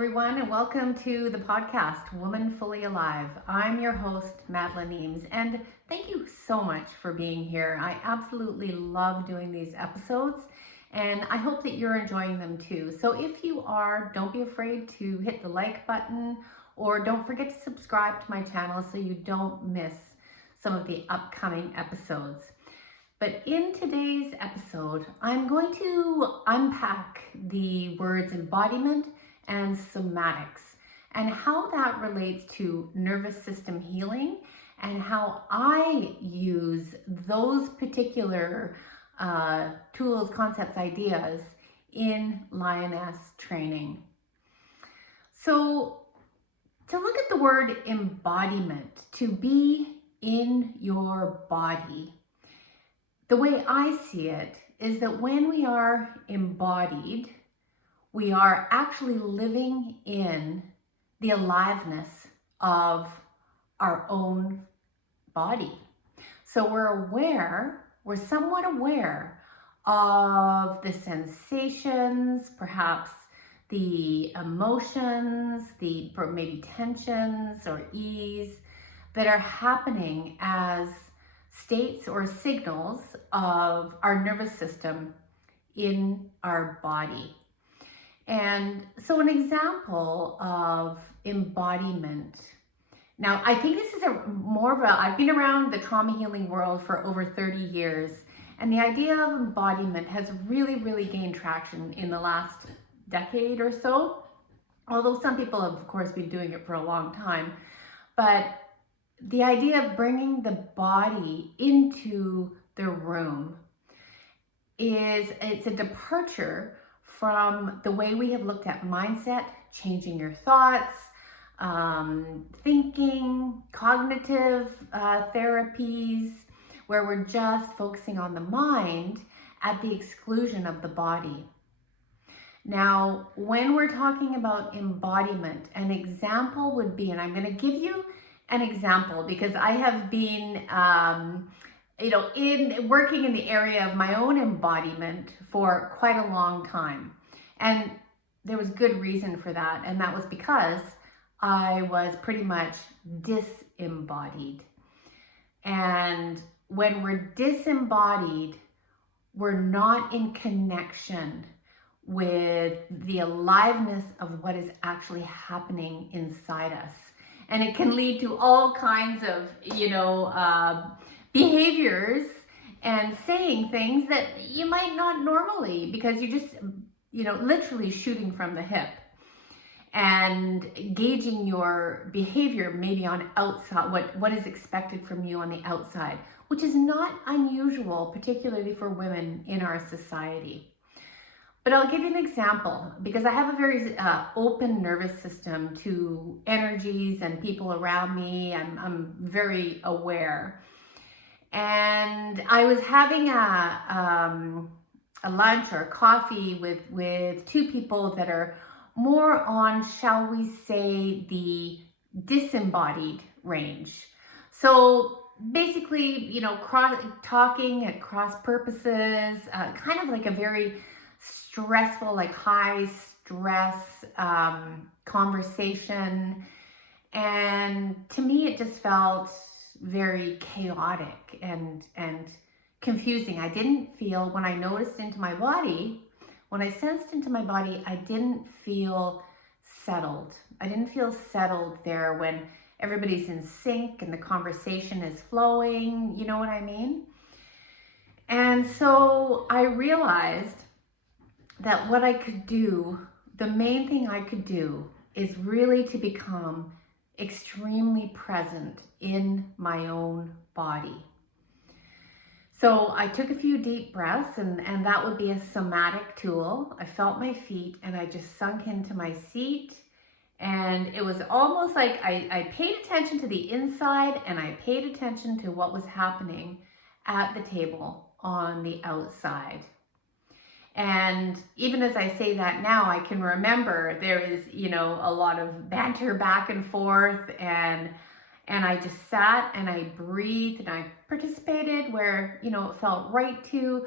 everyone, and welcome to the podcast, Woman Fully Alive. I'm your host, Madeleine Eames, and thank you so much for being here. I absolutely love doing these episodes, and I hope that you're enjoying them too. So if you are, don't be afraid to hit the like button, or don't forget to subscribe to my channel so you don't miss some of the upcoming episodes. But in today's episode, I'm going to unpack the words embodiment and somatics and how that relates to nervous system healing and how I use those particular tools, concepts, ideas in Lioness Training. So to look at the word embodiment, to be in your body, the way I see it is that when we are embodied, we are actually living in the aliveness of our own body. So we're somewhat aware of the sensations, perhaps the emotions, the maybe tensions or ease that are happening as states or signals of our nervous system in our body. And so an example of embodiment. Now, I think this is I've been around the trauma healing world for over 30 years, and the idea of embodiment has really gained traction in the last decade or so, although some people have, of course, been doing it for a long time. But the idea of bringing the body into the room it's a departure from the way we have looked at mindset, changing your thoughts, thinking, cognitive therapies, where we're just focusing on the mind at the exclusion of the body. Now, when we're talking about embodiment, an example would be, and I'm going to give you an example because I have been in working in the area of my own embodiment for quite a long time. And there was good reason for that. And that was because I was pretty much disembodied. And when we're disembodied, we're not in connection with the aliveness of what is actually happening inside us. And it can lead to all kinds of, behaviors and saying things that you might not normally, because you're just, literally shooting from the hip and gauging your behavior maybe on outside, what is expected from you on the outside, which is not unusual, particularly for women in our society. But I'll give you an example because I have a very open nervous system to energies and people around me. I'm very aware. And I was having a lunch or a coffee with two people that are more on, shall we say, the disembodied range. So basically, talking at cross purposes, kind of like a very stressful, like high stress conversation. And to me, it just felt very chaotic and confusing. I didn't feel, when I noticed into my body, when I sensed into my body, I didn't feel settled. I didn't feel settled there when everybody's in sync and the conversation is flowing, you know what I mean? And so I realized that what I could do, the main thing I could do is really to become extremely present in my own body. So I took a few deep breaths, and that would be a somatic tool. I felt my feet and I just sunk into my seat, and it was almost like I paid attention to the inside and I paid attention to what was happening at the table on the outside. And even as I say that now, I can remember there is, a lot of banter back and forth, and I just sat and I breathed and I participated where, it felt right to,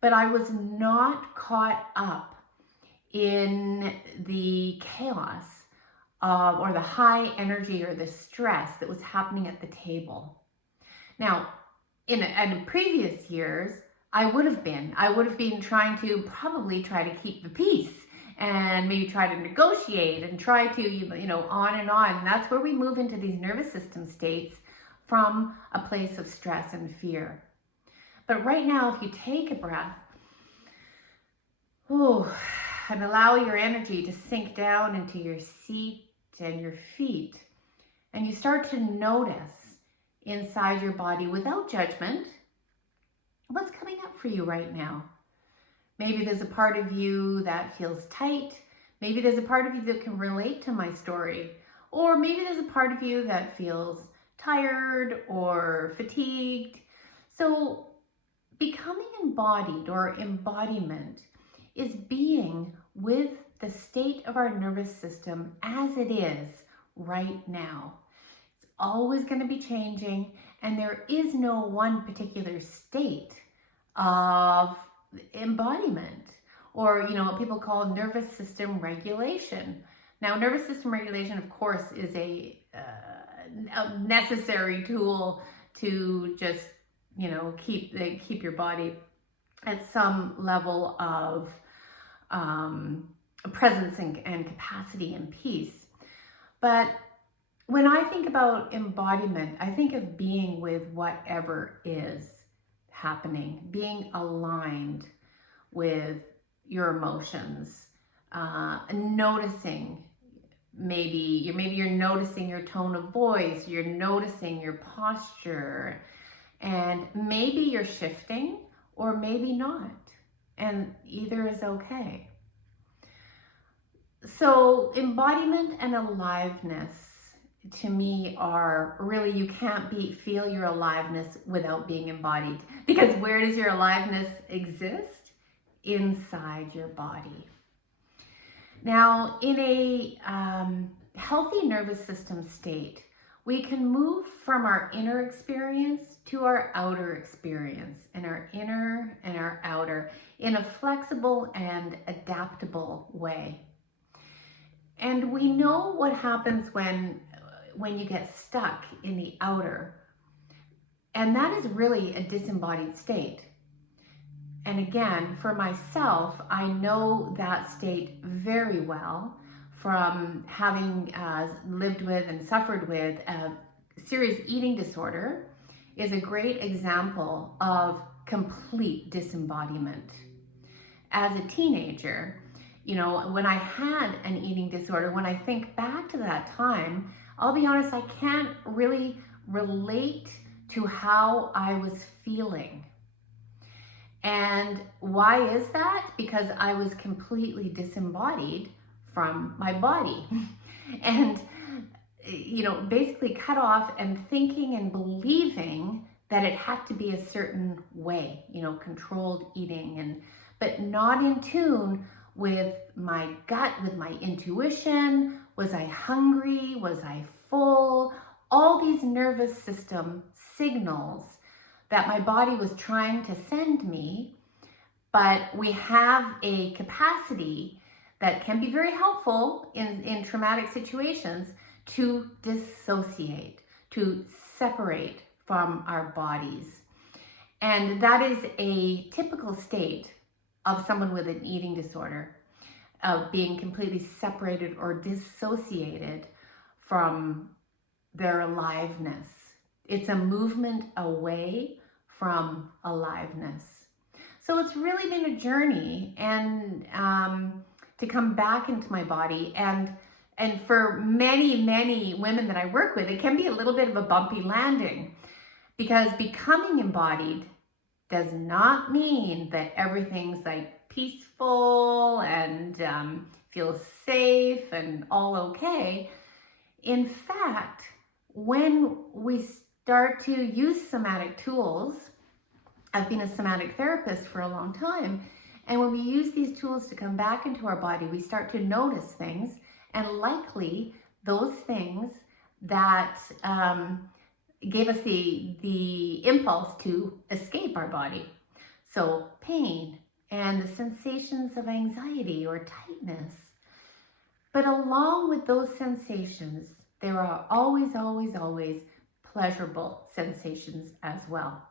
but I was not caught up in the chaos or the high energy or the stress that was happening at the table. Now, in previous years, I would have been trying to keep the peace and maybe try to negotiate and try to, on and on. And that's where we move into these nervous system states from a place of stress and fear. But right now, if you take a breath, and allow your energy to sink down into your seat and your feet, and you start to notice inside your body without judgment, what's coming up for you right now? Maybe there's a part of you that feels tight. Maybe there's a part of you that can relate to my story. Or maybe there's a part of you that feels tired or fatigued. So becoming embodied or embodiment is being with the state of our nervous system as it is right now. It's always going to be changing, and there is no one particular state of embodiment, or what people call nervous system regulation. Now, nervous system regulation, of course, is a necessary tool to just keep your body at some level of presence and capacity and peace. But when I think about embodiment, I think of being with whatever is happening, being aligned with your emotions, noticing. Maybe you're noticing your tone of voice, you're noticing your posture, and maybe you're shifting or maybe not, and either is okay. So embodiment and aliveness to me are really, you can't feel your aliveness without being embodied, because where does your aliveness exist? Inside your body. Now, in a healthy nervous system state, we can move from our inner experience to our outer experience, and our inner and our outer, in a flexible and adaptable way. And we know what happens when you get stuck in the outer, and that is really a disembodied state. And again, for myself, I know that state very well from having lived with and suffered with a serious eating disorder. Is a great example of complete disembodiment. As a teenager, when I had an eating disorder, when I think back to that time, I'll be honest, I can't really relate to how I was feeling. And why is that? Because I was completely disembodied from my body and, basically cut off and thinking and believing that it had to be a certain way, controlled eating, but not in tune with my gut, with my intuition. Was I hungry? Was I full? All these nervous system signals that my body was trying to send me. But we have a capacity that can be very helpful in traumatic situations to dissociate, to separate from our bodies. And that is a typical state of someone with an eating disorder, of being completely separated or dissociated from their aliveness. It's a movement away from aliveness. So it's really been a journey, and to come back into my body. And for many, many women that I work with, it can be a little bit of a bumpy landing, because becoming embodied does not mean that everything's like peaceful and feels safe and all okay. In fact, when we start to use somatic tools, I've been a somatic therapist for a long time, and when we use these tools to come back into our body, we start to notice things, and likely those things that gave us the impulse to escape our body. So pain, and the sensations of anxiety or tightness. But along with those sensations, there are always, always, always pleasurable sensations as well.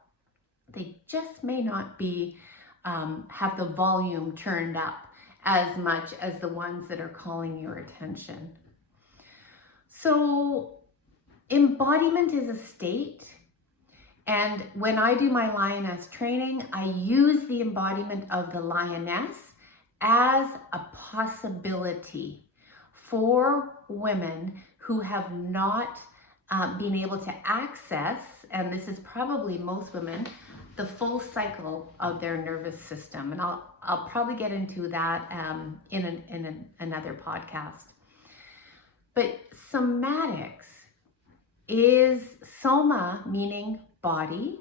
They just may not be, have the volume turned up as much as the ones that are calling your attention. So embodiment is a state. And when I do my lioness training, I use the embodiment of the lioness as a possibility for women who have not been able to access, and this is probably most women, the full cycle of their nervous system. And I'll probably get into that in another podcast. But somatics is soma, meaning body.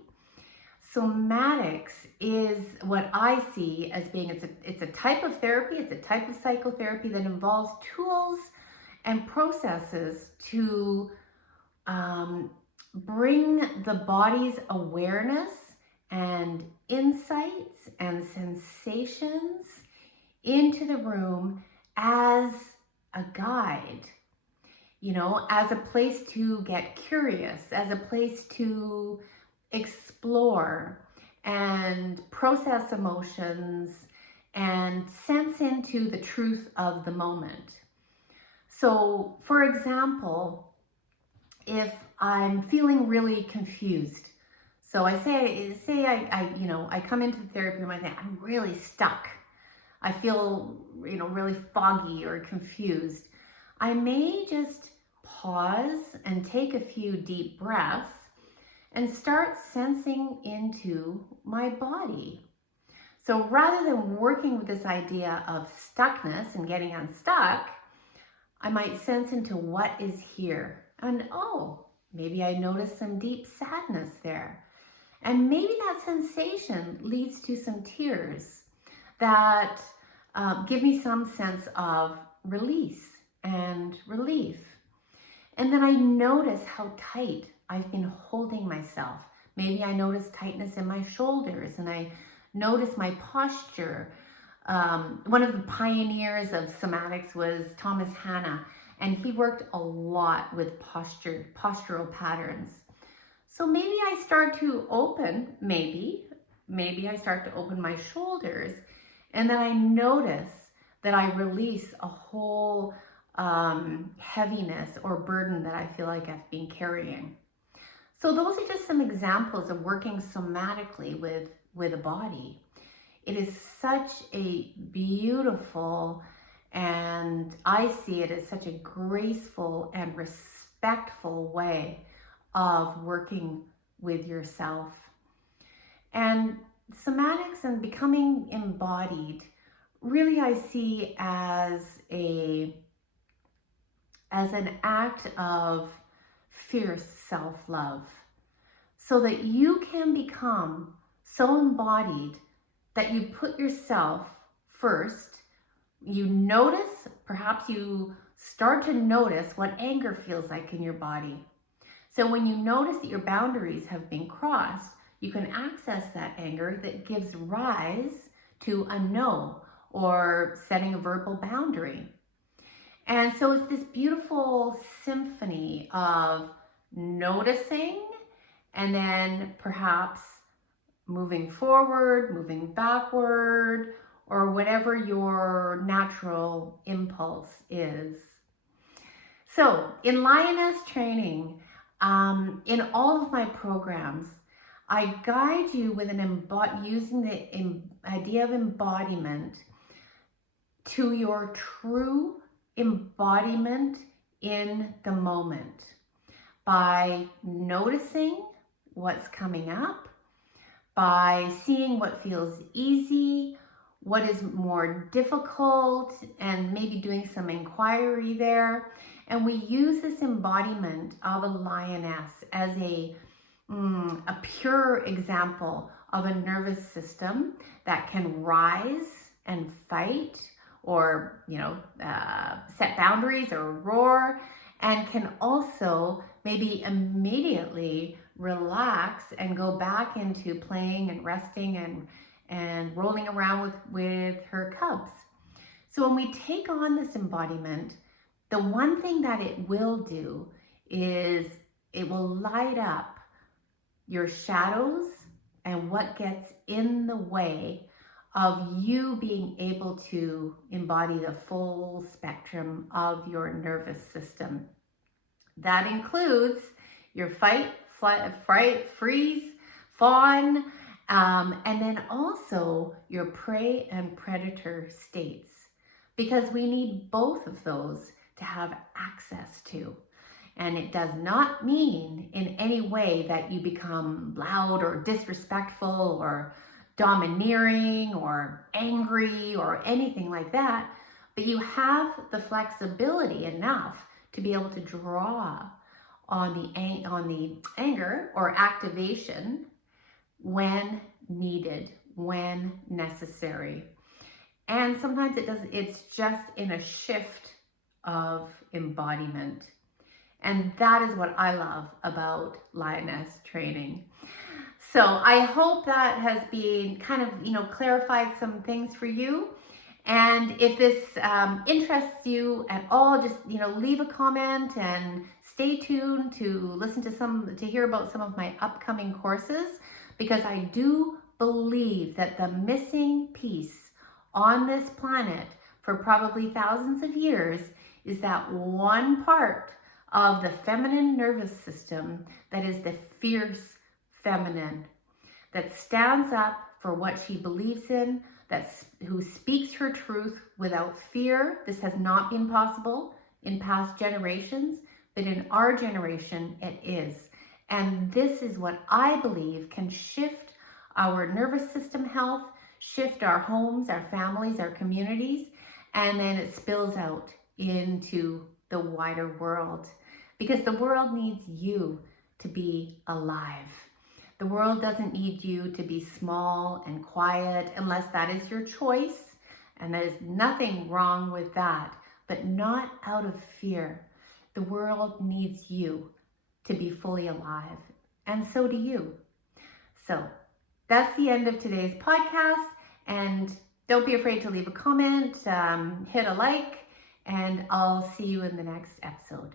Somatics is what I see as being, it's a type of therapy, it's a type of psychotherapy that involves tools and processes to bring the body's awareness and insights and sensations into the room as a guide, you know, as a place to get curious, as a place to explore and process emotions and sense into the truth of the moment. So, for example, if I'm feeling really confused, so I come into therapy and I think I'm really stuck. I feel, really foggy or confused. I may just pause and take a few deep breaths and start sensing into my body. So rather than working with this idea of stuckness and getting unstuck, I might sense into what is here. And maybe I notice some deep sadness there. And maybe that sensation leads to some tears that give me some sense of release and relief. And then I notice how tight I've been holding myself. Maybe I notice tightness in my shoulders and I notice my posture. One of the pioneers of somatics was Thomas Hanna, and he worked a lot with postural patterns. So maybe I start to open, maybe I start to open my shoulders, and then I notice that I release a whole heaviness or burden that I feel like I've been carrying. So those are just some examples of working somatically with a body. It is such a beautiful, and I see it as such a graceful and respectful way of working with yourself. And somatics and becoming embodied, really I see as an act of fierce self-love, so that you can become so embodied that you put yourself first. You notice, perhaps you start to notice what anger feels like in your body. So when you notice that your boundaries have been crossed, you can access that anger that gives rise to a no or setting a verbal boundary. And so it's this beautiful symphony of noticing and then perhaps moving forward, moving backward, or whatever your natural impulse is. So in Lioness Training, in all of my programs, I guide you with using the idea of embodiment to your true embodiment in the moment by noticing what's coming up, by seeing what feels easy, what is more difficult, and maybe doing some inquiry there. And we use this embodiment of a lioness as a pure example of a nervous system that can rise and fight, or set boundaries or roar, and can also maybe immediately relax and go back into playing and resting and rolling around with her cubs. So when we take on this embodiment, the one thing that it will do is it will light up your shadows and what gets in the way of you being able to embody the full spectrum of your nervous system. That includes your fight, flight, fright, freeze, fawn, and then also your prey and predator states, because we need both of those to have access to. And it does not mean in any way that you become loud or disrespectful or domineering or angry or anything like that, but you have the flexibility enough to be able to draw on the anger or activation when needed, when necessary. And sometimes it's just in a shift of embodiment. And that is what I love about Lioness Training. So I hope that has been kind of, clarified some things for you. And if this interests you at all, just, leave a comment and stay tuned to listen to hear about some of my upcoming courses, because I do believe that the missing piece on this planet for probably thousands of years is that one part of the feminine nervous system that is the fierce feminine, that stands up for what she believes in, who speaks her truth without fear. This has not been possible in past generations, but in our generation it is. And this is what I believe can shift our nervous system health, shift our homes, our families, our communities, and then it spills out into the wider world. Because the world needs you to be alive. The world doesn't need you to be small and quiet unless that is your choice. And there's nothing wrong with that, but not out of fear. The world needs you to be fully alive, and so do you. So that's the end of today's podcast. And don't be afraid to leave a comment, hit a like, and I'll see you in the next episode.